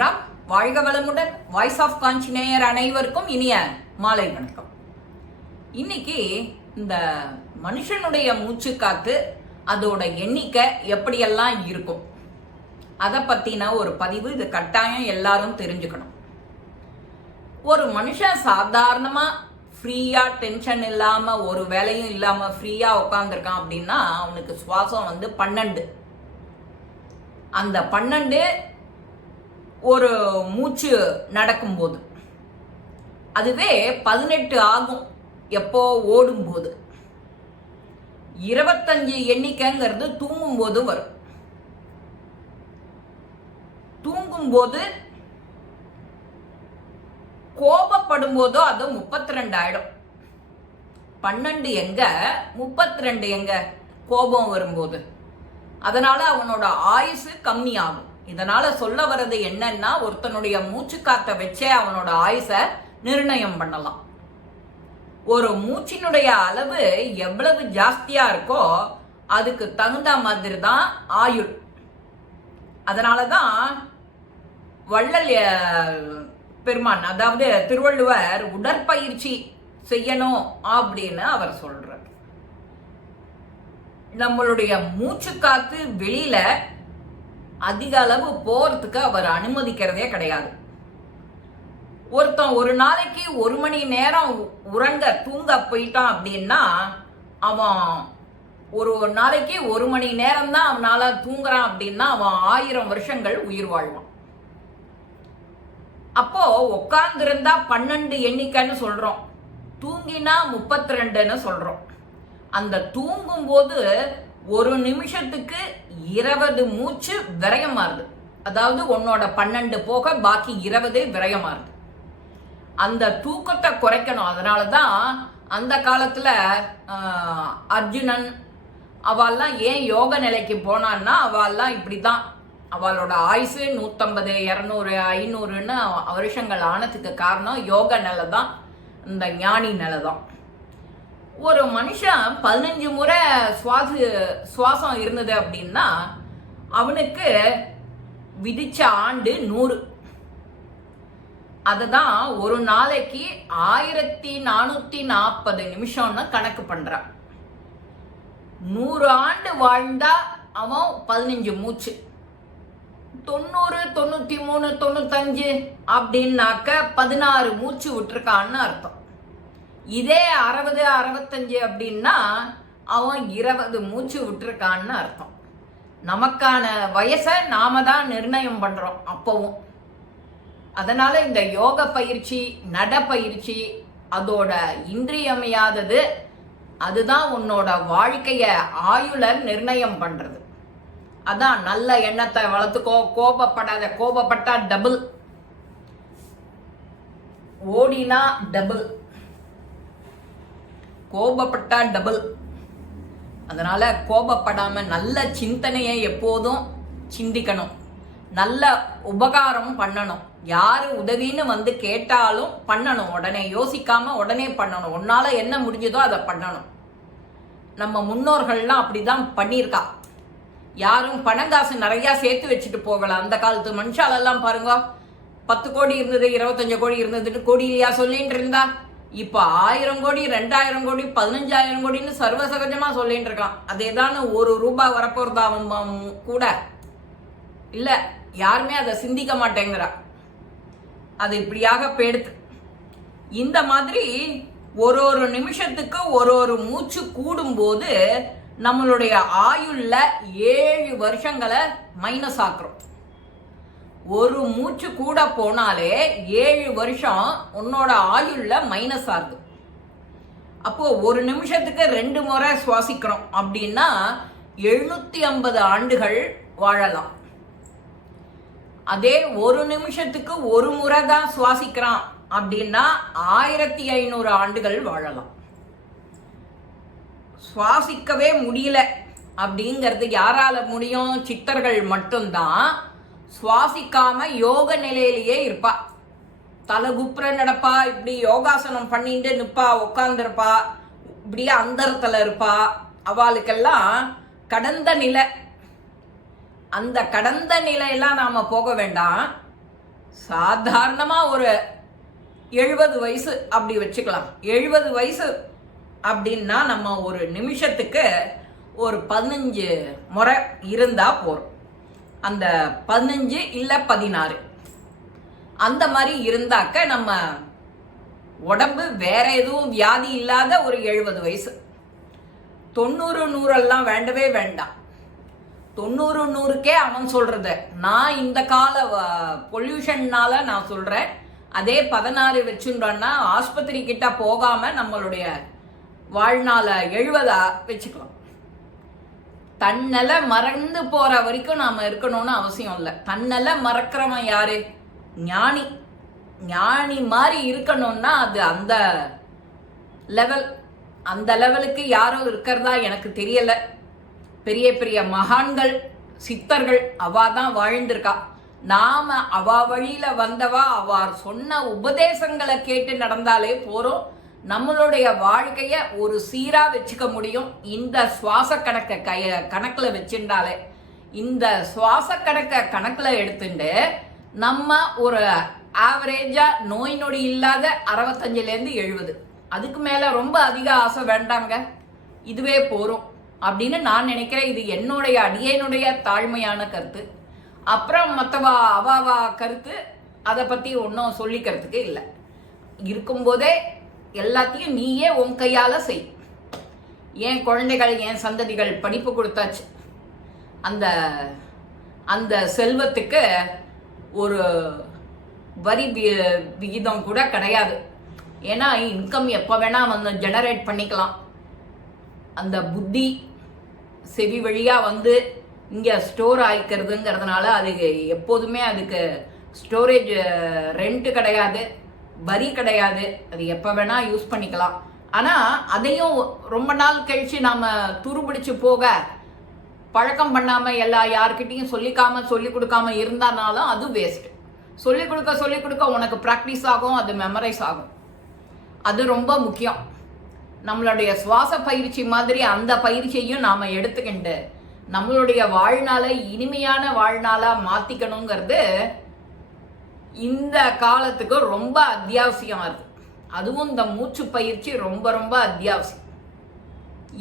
ராம். வாழ்க வளமுடன். Voice of காஞ்சி நேயர் அனைவருக்கும் இனிய மாலை வணக்கம். இன்னைக்கு இந்த மனுஷனுடைய மூச்சு காத்து அதோட எண்ணிக்கை எப்படியெல்லாம் இருக்கும் அதை பத்தின ஒரு பதிவு. இது கட்டாயம் எல்லாரும் தெரிஞ்சுக்கணும். ஒரு மனுஷன் சாதாரணமா ஃப்ரீயா டென்ஷன் இல்லாம ஒரு வேலையும் இல்லாம ஃப்ரீயா உட்காந்துருக்கான் அப்படின்னா அவனுக்கு சுவாசம் 12. அந்த 12 ஒரு மூச்சு நடக்கும்போது, அதுவே 18 ஆகும் எப்போ ஓடும்போது. 25 எண்ணிக்கைங்கிறது தூங்கும்போது வரும். தூங்கும்போது கோபப்படும் போதோ அது 32 ஆயிடும். 12 எங்க, 32 எங்க கோபம் வரும்போது. அதனால அவனோட ஆயுசு கம்மி ஆகும். இதனால சொல்ல வர்றது என்னன்னா, ஒருத்தனுடைய மூச்சு காத்த வச்சே அவனோட ஆயுச நிர்ணயம் பண்ணலாம். ஒரு மூச்சினுடைய அளவு எவ்வளவு ஜாஸ்தியா இருக்கோ அதுக்கு தகுந்த மாதிரி தான் ஆயுள். அதனாலதான் வள்ளல் பெருமான், அதாவது திருவள்ளுவர், உடற்பயிற்சி செய்யணும் அப்படின்னு அவர் சொல்றார். நம்மளுடைய மூச்சு காத்து வெளியில அதிக அளவு போறதுக்கு அவர் அனுமதிக்கிறதே கிடையாது. ஒருத்தன் ஒரு நாளைக்கு 1 மணி நேரம் தூங்க போயிட்டான் அப்படின்னா அவன் ஒரு நாளைக்கு 1 மணி நேரம் தான் அவனால தூங்குறான் அப்படின்னா அவன் 1000 வருஷங்கள் உயிர் வாழ்வான். அப்போ உட்கார்ந்திருந்தா 12 எண்ணிக்கைன்னு சொல்றோம், தூங்கினா 32ன்னு சொல்றோம். அந்த தூங்கும் போது ஒரு நிமிஷத்துக்கு 20 மூச்சு விரயமாறுது. அதாவது உன்னோட 12 போக பாக்கி 20 விரயமாறுது. அந்த தூக்கத்தை குறைக்கணும். அதனாலதான் அந்த காலத்துல அர்ஜுனன் அவெல்லாம் ஏன் யோக நிலைக்கு போனான்னா, அவெல்லாம் இப்படிதான். அவளோட ஆயுசு 150, 200, 500ன்னு வருஷங்கள் ஆனதுக்கு காரணம் யோக நிலை தான், இந்த ஞானி நிலை தான். ஒரு மனுஷன் 15 முறை சுவாசம் இருந்தது அப்படின்னா அவனுக்கு விதிச்ச ஆண்டு 100. அதுதான் ஒரு நாளைக்கு 1440 நிமிஷம்னு கணக்கு பண்றான். 100 ஆண்டு வாழ்ந்தா அவன் 15 மூச்சு. 90, 93, 95 அப்படின்னாக்க 16 மூச்சு விட்டுருக்கான்னு அர்த்தம். இதே 60, 65 அப்படின்னா அவன் 20 மூச்சு விட்டுருக்கான்னு அர்த்தம். நமக்கான வயசை நாம தான் நிர்ணயம் பண்றோம் அப்பவும். அதனால இந்த யோக பயிற்சி, நடப்பயிற்சி அதோட இன்றியமையாதது. அதுதான் உன்னோட வாழ்க்கைய ஆயுள நிர்ணயம் பண்றது. அதான் நல்ல எண்ணத்தை வளர்த்துக்கோ, கோபப்படாத. கோபப்பட்டா டபுள், ஓடினா டபுள், கோபப்பட்டா டபுள். அதனால கோபப்படாம நல்ல சிந்தனையை எப்போதும் சிந்திக்கணும். நல்ல உபகாரம் பண்ணணும். யாரு உதவின்னு வந்து கேட்டாலும் பண்ணணும். உடனே யோசிக்காம உடனே பண்ணணும். உன்னால என்ன முடிஞ்சதோ அதை பண்ணணும். நம்ம முன்னோர்கள்லாம் அப்படிதான் பண்ணியிருக்கா. யாரும் பணங்காசு நிறைய சேர்த்து வச்சுட்டு போகல. அந்த காலத்து மனுஷாலெல்லாம் பாருங்க, 10 கோடி இருந்தது, 25 கோடி இருந்ததுன்னு கோடியிலையா சொல்லிட்டு இருந்தா. இப்ப 1000 கோடி, 2000 கோடி, 15000 கோடின்னு சர்வசகஜமா சொல்லிட்டு இருக்கான். அதேதான் ₹1 வரப்போறதா அவன் கூட இல்ல. யாருமே அதை சிந்திக்க மாட்டேங்கிறா. அது இப்படியாக போயிடுது. இந்த மாதிரி ஒரு நிமிஷத்துக்கு ஒரு மூச்சு கூடும் போது நம்மளுடைய ஆயுள்ல 7 வருஷங்களை மைனஸ் ஆக்குறோம். ஒரு மூச்சு கூட போனாலே 7 வருஷம் உன்னோட ஆயுள்ல மைனஸ் ஆகுது. அப்போ ஒரு நிமிஷத்துக்கு 2 முறை சுவாசிக்கிறோம் அப்படின்னா 750 ஆண்டுகள் வாழலாம். அதே ஒரு நிமிஷத்துக்கு ஒரு முறை தான் சுவாசிக்கிறான் அப்படின்னா 1500 ஆண்டுகள் வாழலாம். சுவாசிக்கவே முடியல அப்படிங்கிறது யாரால முடியும்? சித்தர்கள் மட்டும்தான். சுவாசிக்காம யோக நிலையிலேயே இருப்பா. தலை குப்புற நடப்பா, இப்படி யோகாசனம் பண்ணிட்டு நிப்பா, உட்காந்துருப்பா, இப்படியே அந்தரத்துல இருப்பா. அவளுக்கெல்லாம் கடந்த நிலை. அந்த கடந்த நிலையெல்லாம் நாம போக வேண்டாம். சாதாரணமாக ஒரு 70 வயசு அப்படி வச்சுக்கலாம். 70 வயசு அப்படின்னா நம்ம ஒரு நிமிஷத்துக்கு ஒரு 15 முறை இருந்தால் போகிறோம். அந்த 15 இல்லை 16 அந்த மாதிரி இருந்தாக்க நம்ம உடம்பு வேற எதுவும் வியாதி இல்லாத ஒரு 70 வயசு. 90 100 வேண்டவே வேண்டாம். 90 100க்கே அவன் சொல்றது. நான் இந்த கால பொல்யூஷன்னால நான் சொல்றேன். அதே 16 வச்சுட்டோம்னா ஆஸ்பத்திரி கிட்ட போகாம நம்மளுடைய வாழ்நாள 70 வச்சுக்கலாம். தன்னல மறந்து போற வரைக்கும் நாம இருக்கணும்னு அவசியம் இல்லை. தன்னல மறக்கிறவன் யாரு? ஞானி. ஞானி மாதிரி இருக்கணும்னா அது அந்த லெவல். அந்த லெவலுக்கு யாரும் இருக்கிறதா எனக்கு தெரியல. பெரிய பெரிய மகான்கள், சித்தர்கள் அவா தான் வாழ்ந்திருக்கா. நாம அவா வழியில வந்தவா, அவ சொன்ன உபதேசங்களை கேட்டு நடந்தாலே போறோம். நம்மளுடைய வாழ்க்கைய ஒரு சீரா வச்சுக்க முடியும். இந்த சுவாச கணக்குல வச்சுட்டாலே, இந்த சுவாச கணக்குல எடுத்துட்டு நம்ம ஒரு ஆவரேஜா நோய் நொடி இல்லாத 65லேருந்து 70, அதுக்கு மேல ரொம்ப அதிக ஆசை வேண்டாங்க, இதுவே போறோம் அப்படின்னு நான் நினைக்கிறேன். இது என்னுடைய அடியனுடைய தாழ்மையான கருத்து. அப்புறம் மற்றவா அவாவா கருத்து, அதை பத்தி ஒன்றும் சொல்லிக்கிறதுக்கு இல்லை. இருக்கும்போதே எல்லாத்தையும் நீயே உன் கையால செய். என் குழந்தைகள், என் சந்ததிகள் படிப்பு கொடுத்தாச்சு. அந்த அந்த செல்வத்துக்கு ஒரு வரி விகிதம் கூட கிடையாது. ஏன்னா இன்கம் எப்போ வேணா வந்து ஜெனரேட் பண்ணிக்கலாம். அந்த புத்தி செவி வழியா வந்து இங்கே ஸ்டோர் ஆயிக்கிறதுங்கிறதுனால அதுக்கு எப்போதுமே அதுக்கு ஸ்டோரேஜ் ரெண்ட் கிடையாது, வரி கிடையாது. அது எப்போ வேணா யூஸ் பண்ணிக்கலாம். ஆனால் அதையும் ரொம்ப நாள் கழிச்சு நாம துருபிடிச்சு போக பழக்கம் பண்ணாம யார்கிட்டையும் சொல்லி கொடுக்காம இருந்தானாலும் அது வேஸ்ட். சொல்லி கொடுக்க உனக்கு ப்ராக்டிஸ் ஆகும், அது மெமரைஸ் ஆகும். அது ரொம்ப முக்கியம். நம்மளுடைய சுவாச பயிற்சி மாதிரி அந்த பயிற்சியையும் நாம எடுத்துக்கிண்டு நம்மளுடைய வாழ்நாளை இனிமையான வாழ்நாளா மாத்திக்கணுங்கிறது இந்த காலத்துக்கு ரொம்ப அத்தியாவசியமா இருக்கு. அதுவும் இந்த மூச்சு பயிற்சி ரொம்ப ரொம்ப அத்தியாவசியம்.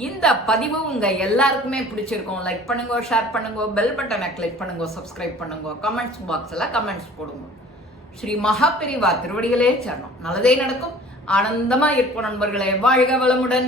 இந்த பதிவு உங்க எல்லாருக்குமே பிடிச்சிருக்கும். லைக் பண்ணுங்க, ஷேர் பண்ணுங்க, பெல் பட்டனை கிளிக் பண்ணுங்க, சப்ஸ்கிரைப் பண்ணுங்க, கமெண்ட்ஸ் பாக்ஸ்ல கமெண்ட்ஸ் போடுங்க. ஸ்ரீ மகாபெரிவா திருவடிகளே சரணம். நல்லதே நடக்கும். ஆனந்தமா இருப்போம் நண்பர்களே. வாழ்க வளமுடன்.